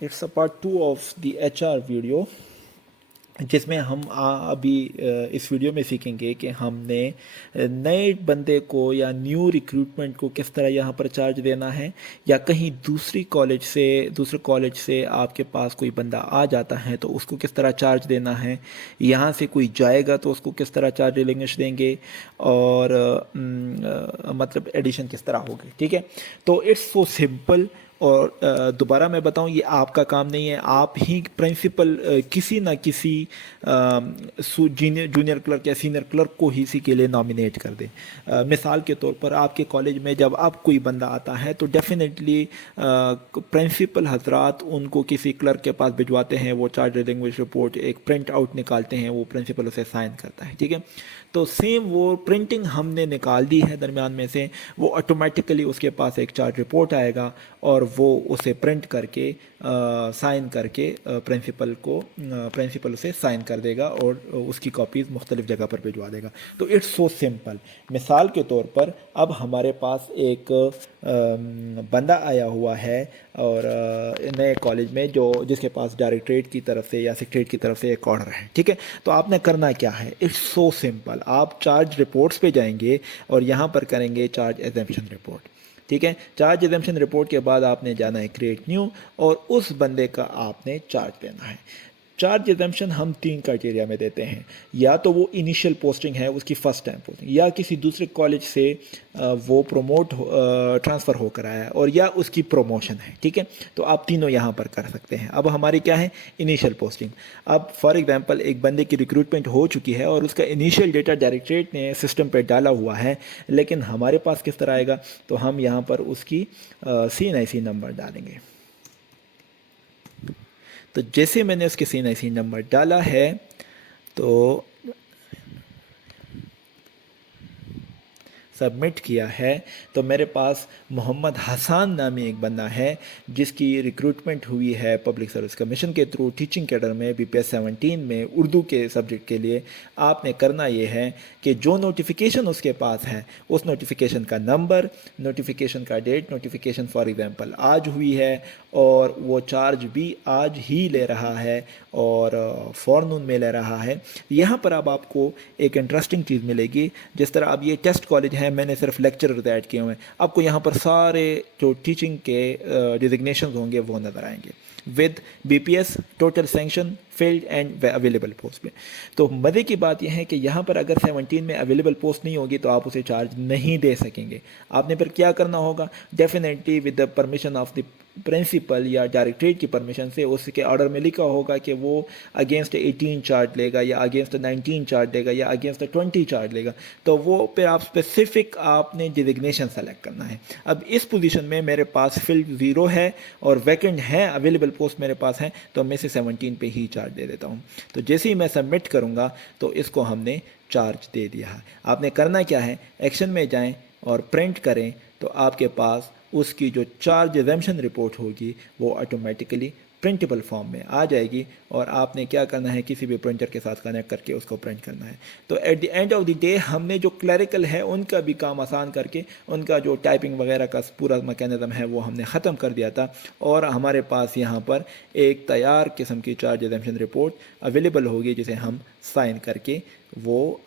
It's a part 2 of the HR video, जिसमें हम अभी इस वीडियो में सीखेंगे कि हमने नए बंदे को या न्यू रिक्रूटमेंट को किस तरह यहाँ पर चार्ज देना है, या कहीं दूसरे कॉलेज से आपके पास कोई बंदा आ जाता है तो उसको किस तरह चार्ज देना है, यहाँ से कोई जाएगा तो उसको किस तरह चार्ज लैंग्वेज देंगे, और मतलब एडिशन किस तरह होगी। ठीक है, तो इट्स सो सिंपल। और दोबारा मैं बताऊं, ये आपका काम नहीं है, आप ही प्रिंसिपल किसी ना किसी जूनियर क्लर्क या सीनियर क्लर्क को ही इसी के लिए नॉमिनेट कर दें। मिसाल के तौर पर आपके कॉलेज में जब आप कोई बंदा आता है तो डेफिनेटली प्रिंसिपल हजरात उनको किसी क्लर्क के पास भिजवाते हैं, वो चार्ज लैंग्वेज रिपोर्ट एक प्रिंट आउट निकालते हैं, वो प्रिंसिपल उसे साइन करता है। ठीक है, तो सेम वो प्रिंटिंग हमने निकाल दी है दरमियान में से, वो ऑटोमेटिकली उसके पास एक चार्ज रिपोर्ट आएगा और वो उसे प्रिंट करके साइन करके प्रिंसिपल उसे साइन कर देगा और उसकी कॉपीज़ मुख्तलिफ जगह पर भिजवा देगा। तो इट्स सो सिंपल। मिसाल के तौर पर अब हमारे पास एक बंदा आया हुआ है और नए कॉलेज में जिसके पास डायरेक्टरेट की तरफ से या सेक्रेटरीट की तरफ से एक ऑर्डर है। ठीक है, तो आपने करना क्या है, इट्स सो सिंपल। आप चार्ज रिपोर्ट्स पे जाएंगे और यहाँ पर करेंगे चार्ज एग्जेम्पशन रिपोर्ट। ठीक है, चार्ज एग्जेम्पशन रिपोर्ट के बाद आपने जाना है क्रिएट न्यू और उस बंदे का आपने चार्ज देना है। चार्ज एग्जेम्पशन हम 3 क्राइटेरिया में देते हैं, या तो वो इनिशियल पोस्टिंग है उसकी फर्स्ट टाइम पोस्टिंग, या किसी दूसरे कॉलेज से वो ट्रांसफ़र होकर आया है, और या उसकी प्रमोशन है। ठीक है, तो आप तीनों यहाँ पर कर सकते हैं। अब हमारी क्या है, इनिशियल पोस्टिंग। अब फॉर एग्जांपल एक बंदे की रिक्रूटमेंट हो चुकी है और उसका इनिशियल डेटा डायरेक्टरेट ने सिस्टम पर डाला हुआ है, लेकिन हमारे पास किस तरह आएगा, तो हम यहाँ पर उसकी CNIC नंबर डालेंगे। तो जैसे मैंने उसके CNIC नंबर डाला है तो सबमिट किया है, तो मेरे पास मोहम्मद हसन नामी एक बंदा है जिसकी रिक्रूटमेंट हुई है पब्लिक सर्विस कमीशन के थ्रू टीचिंग कैडर में BPS 17 में उर्दू के सब्जेक्ट के लिए। आपने करना ये है कि जो नोटिफिकेशन उसके पास है उस नोटिफिकेशन का नंबर, नोटिफिकेशन का डेट, नोटिफिकेशन फॉर एग्जांपल आज हुई है और वो चार्ज भी आज ही ले रहा है और फॉरनून में ले रहा है। यहाँ पर अब आपको एक इंटरेस्टिंग चीज़ मिलेगी। जिस तरह अब ये टेस्ट कॉलेज है, मैंने सिर्फ लेक्चर ऐड किए हुए हैं, आपको यहाँ पर सारे जो टीचिंग के डिजिग्नेशन होंगे वो नज़र आएंगे with BPS total sanction field and available post में। तो मज़े की बात यह है कि यहाँ पर अगर 17 में अवेलेबल पोस्ट नहीं होगी तो आप उसे चार्ज नहीं दे सकेंगे। आपने फिर क्या करना होगा, definitely with the permission of the principal या डायरेक्टरेट की परमिशन से उसके ऑर्डर में लिखा होगा कि वो अगेंस्ट 18 चार्ज लेगा या अगेंस्ट 19 चार्ज लेगा या अगेंस्ट 20 चार्ज लेगा, तो वो फिर आप स्पेसिफिक आपने डिजिग्नेशन सेलेक्ट करना है। अब इस पोजीशन में मेरे पास फील्ड 0 है और वैकेंट है, अवेलेबल पोस्ट मेरे पास है, तो मैं इसे 17 पे ही चार्ज दे देता हूँ। तो जैसे ही मैं सबमिट करूँगा तो इसको हमने चार्ज दे दिया है। आपने करना क्या है, एक्शन में जाएं और प्रिंट करें, तो आपके पास उसकी जो चार्ज एग्जेम्पशन रिपोर्ट होगी वो ऑटोमेटिकली प्रिंटेबल फॉर्म में आ जाएगी और आपने क्या करना है, किसी भी प्रिंटर के साथ कनेक्ट करके उसको प्रिंट करना है। तो at the end of the day हमने जो क्लरिकल है उनका भी काम आसान करके उनका जो टाइपिंग वगैरह का पूरा मैकेनिज्म है वो हमने ख़त्म कर दिया था, और हमारे पास यहाँ पर एक तैयार किस्म की चार्ज एग्जेम्पशन रिपोर्ट अवेलेबल होगी जिसे हम साइन करके वो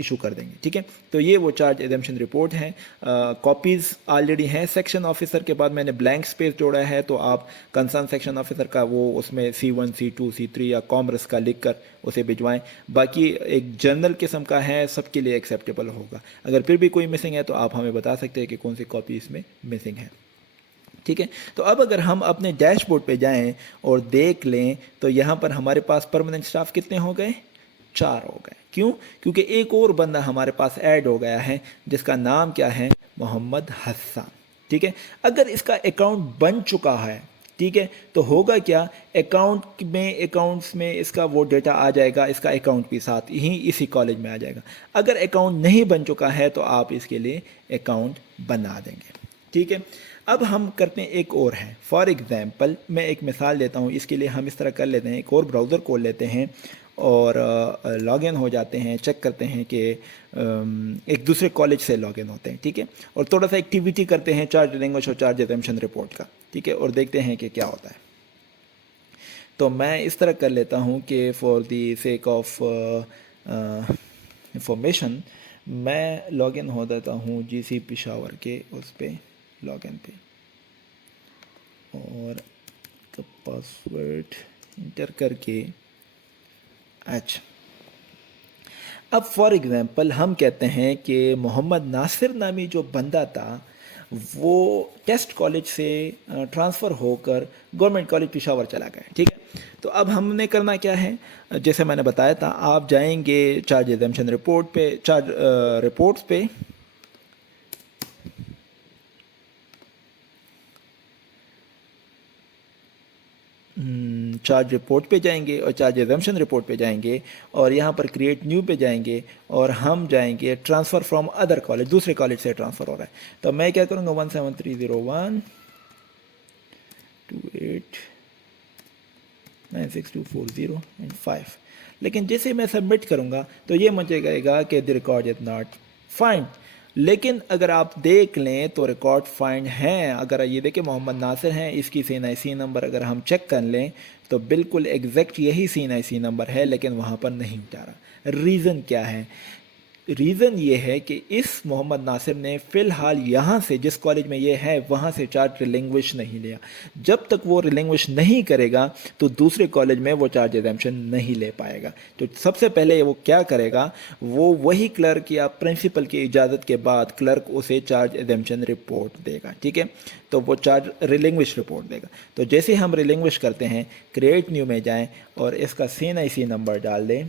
इशू कर देंगे। ठीक है, तो ये वो चार्ज एग्जेम्पशन रिपोर्ट है। कॉपीज़ ऑलरेडी हैं। सेक्शन ऑफिसर के बाद मैंने ब्लैंक स्पेस जोड़ा है, तो आप कंसर्न सेक्शन ऑफिसर का वो उसमें C1 C2 C3 या कॉमर्स का लिख कर उसे भिजवाएं। बाकी एक जनरल किस्म का है, सबके लिए एक्सेप्टेबल होगा। अगर फिर भी कोई मिसिंग है तो आप हमें बता सकते हैं कि कौन सी कॉपी इसमें मिसिंग है। ठीक है, तो अब अगर हम अपने डैशबोर्ड पे जाएं और देख लें तो यहाँ पर हमारे पास परमानेंट स्टाफ कितने हो गए, 4 हो गए। क्यों, क्योंकि एक और बंदा हमारे पास ऐड हो गया है जिसका नाम क्या है, मोहम्मद हसन। ठीक है, अगर इसका अकाउंट बन चुका है, ठीक है, तो होगा क्या, अकाउंट्स में इसका वो डेटा आ जाएगा, इसका अकाउंट भी साथ ही इसी कॉलेज में आ जाएगा। अगर अकाउंट नहीं बन चुका है तो आप इसके लिए अकाउंट बना देंगे। ठीक है, अब हम करते हैं एक और है। फॉर एग्जांपल मैं एक मिसाल देता हूँ, इसके लिए हम इस तरह कर लेते हैं, एक और ब्राउज़र खोल लेते हैं और लॉगिन हो जाते हैं, चेक करते हैं कि एक दूसरे कॉलेज से लॉगिन होते हैं। ठीक है, और थोड़ा सा एक्टिविटी करते हैं चार्ज लैंग्वेज और चार्ज एग्जेम्पशन रिपोर्ट का। ٹھیک ہے, اور دیکھتے ہیں کہ کیا ہوتا ہے. تو میں اس طرح کر لیتا ہوں کہ for the sake of information میں لاگ ان ہو جاتا ہوں جی سی پشاور کے اس پہ لاگ ان پہ, اور پاسورڈ انٹر کر کے. اچھا, اب فار ایگزامپل ہم کہتے ہیں کہ محمد ناصر نامی جو بندہ تھا وہ ٹیسٹ کالج سے ٹرانسفر ہو کر گورنمنٹ کالج پشاور چلا گیا, ٹھیک ہے. تو اب ہم نے کرنا کیا ہے, جیسے میں نے بتایا تھا, آپ جائیں گے چارج ایگزمپشن رپورٹ پہ, چارج رپورٹس پہ, چارج رپورٹ پہ جائیں گے اور چارج ایگزمپشن رپورٹ پہ جائیں گے, اور یہاں پر کریٹ نیو پہ جائیں گے, اور ہم جائیں گے ٹرانسفر فرام ادر کالج, دوسرے کالج سے ٹرانسفر ہو رہا ہے. تو میں کیا کروں گا 17301 28 96240 and 5. لیکن جیسے میں سبمٹ کروں گا تو یہ مجھے کہے گا کہ دی ریکارڈ از ناٹ فائنڈ. لیکن اگر آپ دیکھ لیں تو ریکارڈ فائنڈ ہیں. اگر یہ دیکھیں محمد ناصر ہیں, اس کی سین آئی سی نمبر اگر ہم چیک کر لیں تو بالکل ایگزیکٹ یہی سین آئی سی نمبر ہے, لیکن وہاں پر نہیں اٹھا رہا. ریزن کیا ہے؟ ریزن یہ ہے کہ اس محمد ناصر نے فی الحال یہاں سے جس کالج میں یہ ہے وہاں سے چارج ریلنگوش نہیں لیا. جب تک وہ ریلنگوش نہیں کرے گا تو دوسرے کالج میں وہ چارج ایگزمپشن نہیں لے پائے گا. تو سب سے پہلے وہ کیا کرے گا, وہ وہی کلرک یا پرنسپل کی اجازت کے بعد کلرک اسے چارج ایگزمپشن رپورٹ دے گا, ٹھیک ہے. تو وہ چارج ریلنگوش رپورٹ دے گا. تو جیسے ہم ریلنگوش کرتے ہیں, کریٹ نیو میں جائیں اور اس کا سین آئی سی نمبر ڈال دیں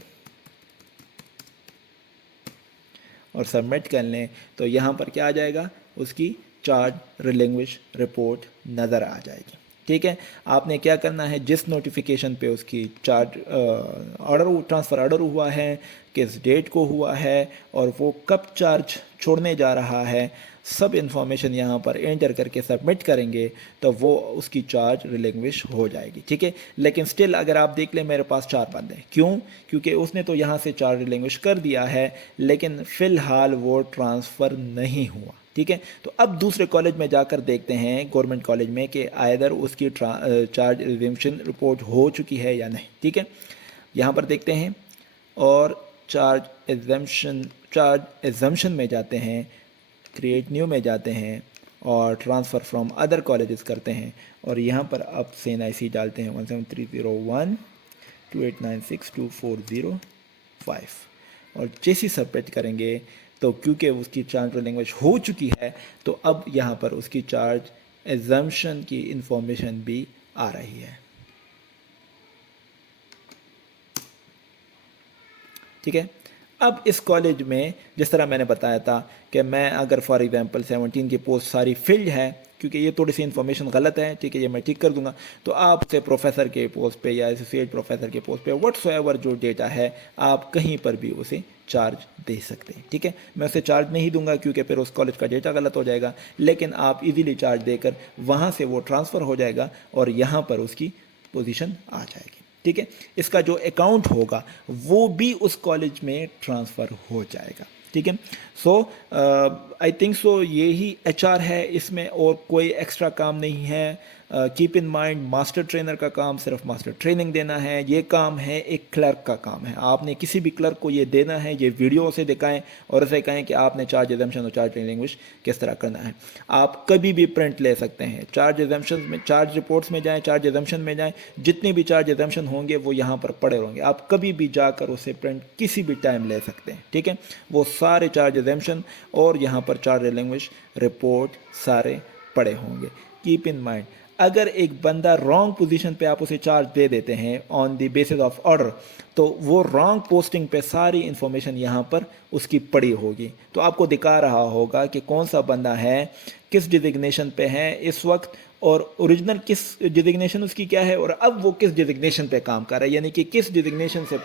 اور سبمٹ کر لیں, تو یہاں پر کیا آ جائے گا, اس کی چارج ریلنگوش رپورٹ نظر آ جائے گی, ٹھیک ہے. آپ نے کیا کرنا ہے, جس نوٹیفیکیشن پہ اس کی چارج آرڈر ٹرانسفر آرڈر ہوا ہے, کس ڈیٹ کو ہوا ہے, اور وہ کب چارج چھوڑنے جا رہا ہے, سب انفارمیشن یہاں پر انٹر کر کے سبمٹ کریں گے تو وہ اس کی چارج ریلنگوش ہو جائے گی, ٹھیک ہے. لیکن سٹل اگر آپ دیکھ لیں میرے پاس 4 بندے ہیں, کیوں؟ کیونکہ اس نے تو یہاں سے چارج ریلنگوش کر دیا ہے, لیکن فی الحال وہ ٹرانسفر نہیں ہوا, ٹھیک ہے. تو اب دوسرے کالج میں جا کر دیکھتے ہیں, گورنمنٹ کالج میں, کہ آئدر اس کی چارج ایگزمپشن رپورٹ ہو چکی ہے یا نہیں, ٹھیک ہے. یہاں پر دیکھتے ہیں اور چارج ایگزمپشن میں جاتے ہیں, کریٹ نیو میں جاتے ہیں اور ٹرانسفر فرام ادر کالجز کرتے ہیں, اور یہاں پر اب سین آئی سی ڈالتے ہیں 17301 2896240 اور جیسی سبمٹ کریں گے تو کیونکہ اس کی چارج لینگویج ہو چکی ہے تو اب یہاں پر اس کی چارج ایگزمپشن کی انفارمیشن بھی آ رہی ہے, ٹھیک ہے. اب اس کالج میں جس طرح میں نے بتایا تھا کہ میں اگر فار ایگزامپل 17 کی پوسٹ ساری فلڈ ہے, کیونکہ یہ تھوڑی سی انفارمیشن غلط ہے, ٹھیک ہے, یہ میں ٹھیک کر دوں گا, تو آپ سے پروفیسر کے پوسٹ پہ یا ایسوسیٹ پروفیسر کے پوسٹ پہ وٹس ایور جو ڈیٹا ہے آپ کہیں پر بھی اسے چارج دے سکتے ہیں, ٹھیک ہے. میں اسے چارج نہیں دوں گا کیونکہ پھر اس کالج کا ڈیٹا غلط ہو جائے گا, لیکن آپ ایزیلی چارج دے کر وہاں سے وہ ٹرانسفر ہو جائے گا اور یہاں پر اس کی پوزیشن آ جائے گی, ٹھیک ہے. اس کا جو اکاؤنٹ ہوگا وہ بھی اس کالج میں ٹرانسفر ہو جائے گا, ٹھیک ہے. سو آئی تھنک سو یہی ایچ آر ہے, اس میں اور کوئی ایکسٹرا کام نہیں ہے. Keep in mind master trainer کا کام صرف ماسٹر ٹریننگ دینا ہے, یہ کام ہے ایک کلرک کا کام ہے. آپ نے کسی بھی کلرک کو یہ دینا ہے, یہ ویڈیو سے دکھائیں اور اسے کہیں کہ آپ نے چارج ایگزمپشن اور چارج لینگویج کس طرح کرنا ہے. آپ کبھی بھی پرنٹ لے سکتے ہیں, چارج ایگزمپشن میں, چارج رپورٹس میں جائیں, چارج ایگزمپشن میں جائیں, جتنے بھی چارج ایگزمپشن ہوں گے وہ یہاں پر پڑے ہوں گے, آپ کبھی بھی جا کر اسے پرنٹ کسی بھی ٹائم لے سکتے ہیں, ٹھیک ہے. وہ سارے چارج ایگزمپشن اور یہاں پر چارج لینگویج رپورٹ سارے پڑے ہوں گے. کیپ ان مائنڈ اگر ایک بندہ رانگ پوزیشن پہ آپ اسے چارج دے دیتے ہیں آن دی بیسس آف آرڈر, تو وہ رانگ پوسٹنگ پہ ساری انفارمیشن یہاں پر اس کی پڑی ہوگی, تو آپ کو دکھا رہا ہوگا کہ کون سا بندہ ہے, کس ڈیزگنیشن پہ ہے اس وقت, اور اوریجنل کس ڈیزگنیشن اس کی کیا ہے, اور اب وہ کس ڈیزگنیشن پہ کام کر رہا ہے, یعنی کہ کس ڈیزگنیشن سے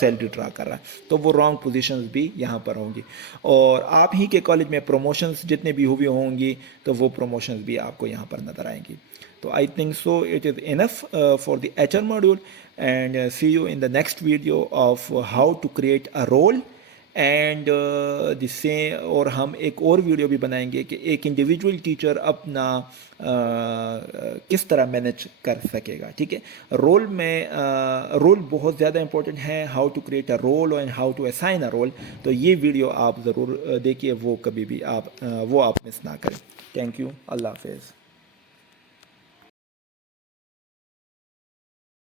سیلری ڈرا کر رہا ہے. تو وہ رانگ پوزیشنز بھی یہاں پر ہوں گی, اور آپ ہی کے کالج میں پروموشنز جتنے بھی ہوئی ہوں گی تو وہ پروموشنز بھی آپ کو یہاں پر نظر آئیں گی. So I think so it is enough for the HR module, and see you in the next video of how to create a role and the same. اور ہم ایک اور ویڈیو بھی بنائیں گے کہ ایک انڈیویجول ٹیچر اپنا کس طرح مینیج کر سکے گا. ٹھیک ہے, رول میں رول بہت زیادہ امپورٹنٹ ہے, how to create a role and how to assign a role. تو یہ ویڈیو آپ ضرور دیکھیے, وہ کبھی بھی آپ مس نہ کریں. تھینک یو, اللہ حافظ.